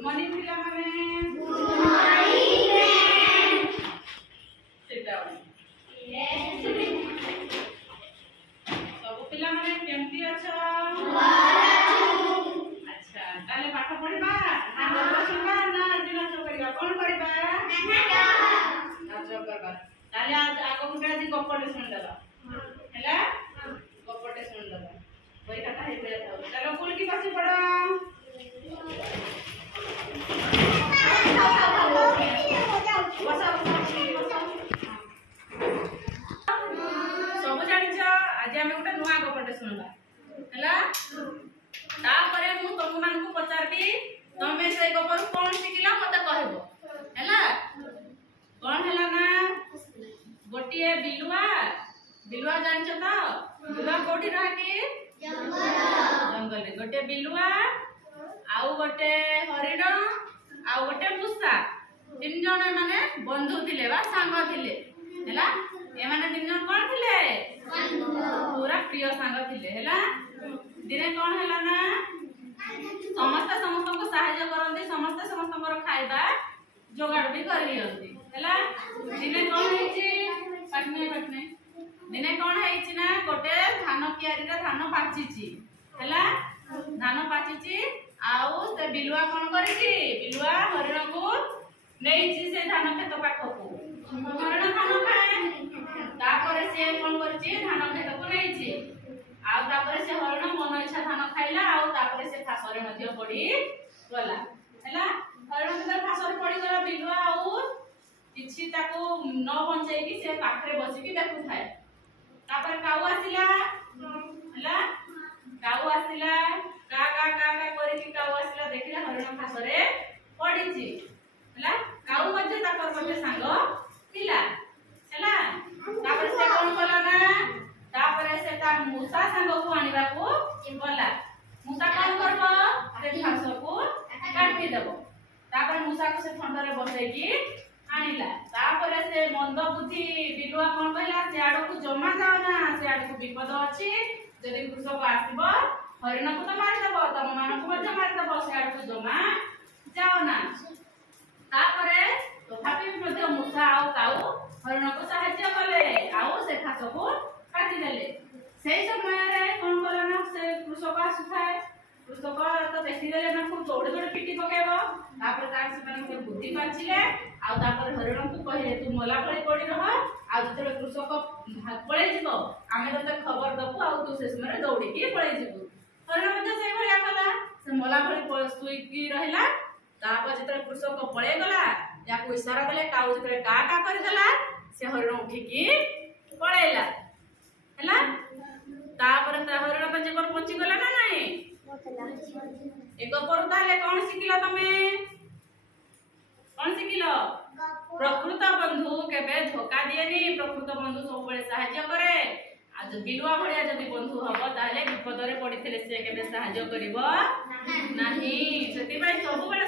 good morning पिला माने good morning sit down सब पिला माने केमती अछ अच्छा ताले पाठ पढिबा ना गप सुनबा ना दिनाच करिबा कोन करिबा नाच करबा ताले आज आगो गुटे आज गपटे सुन देबा हैला गपटे सुन देबा वही कथा हे पे था चलो कुल की पासी पढ़ो सब जानिछ आज हम गोटे नुआ गपटे सुनबा हैला तापरे मु तुम मान को पचारबी तमे से गपर कोन सिखिला मते कहबो हैला कोन हैला ना गोटिए बिलुआ बिलुआ जानिछ त बिलुआ कोठी रहा की जंगल रे गोटे बिलुआ आउ गोटे हरिण आउ गोटे मूसा तीन जण माने बंधु थिले बा सांग थिले हैला ए माने तीन जण कोन थिले पूरा प्रिय सांग थिले हैला दिने कोन हैला ना समस्त समस्त को सहायता करंती समस्त समस्त को खाइबा जोगाड़ भी कर लियंती हैला दिने कोन हेची पटने दिने कोन हेची ना गोटे धान कियारी रे धान पाचिची हैला धान पाचिची आउ से बिलुआ कोन करिची बिलुआ हरिण को नेइची से धान खेत पाखकू हरिण धान खाए तापरे से कोन करची धान खेत को नेइची आउ तापरे से हरिण मन इच्छा धान खाइला आउ तापरे से फासरे मध्ये पड़ी गला हैला हरिण मध्ये फासरे पड़ी गला बिलुआ आउ किछि ताको न बंचाई कि से पाखरे बसी कि देखु थाए तापर काऊ आसिला हैला काऊ आसिला का करी कि काऊ आसिला देखिला हरिण फासरे पड़ीची हैला काऊ मध्ये ताकर मध्ये सांग थिला हैला तापर से कोन कला ना तापर से ता मूसा सांग को आनिबा को गला मूसा कोन करबो से घास को काटी देबो तापर मूसा को से ठंडा रे बसै कि आनिला तापर से मंद बुद्धि बिलुआ कोन कहला से आडो को जमा जाओ ना से आडो को विपद अछि जदि कृषक आसीबो हरिण को तो मार देबो तम मान को मध्य मार देबो से आडो को जमा जाओ ना तापरे तथापि मध्य मूसा आउ काऊ हरिण को सहायता कले आउ से घास को काटी देले सेई समय रे कोन कला ना से कृषक आसुथाय कृषक तो देखि देले ना खूब दौड़ दौड़ पिटी पकेबो तापर तार से माने बुद्धि पाचिले आ तापर हरिण को कहिले तू मला पड़ी पड़ी रह आ जते कृषक पळे जिवो आमे तते खबर दबु आ तू से समय दौड़ी के पळे जिवु हरिण मध्ये से भलिया कला से मला पड़ी सुई की रहला तापर जते कृषक पळे गला या को इशारा देले काऊ जते का करि देला से हरिण उठी की पळेला हैला तापर ता हरिण पे जेकर पहुंची गला ना नाही एक परताले कोन सिखिला तमे कोन सिखिलो प्रकृत बंधु केबे धोखा दिएनी प्रकृत बंधु सब बळे सहायता करे आज बिलुआ भलिया जदि बंधु हबो ताले विपद रे पडिथिले से केबे सहायता करिवो नाही सेति भाई सब बळे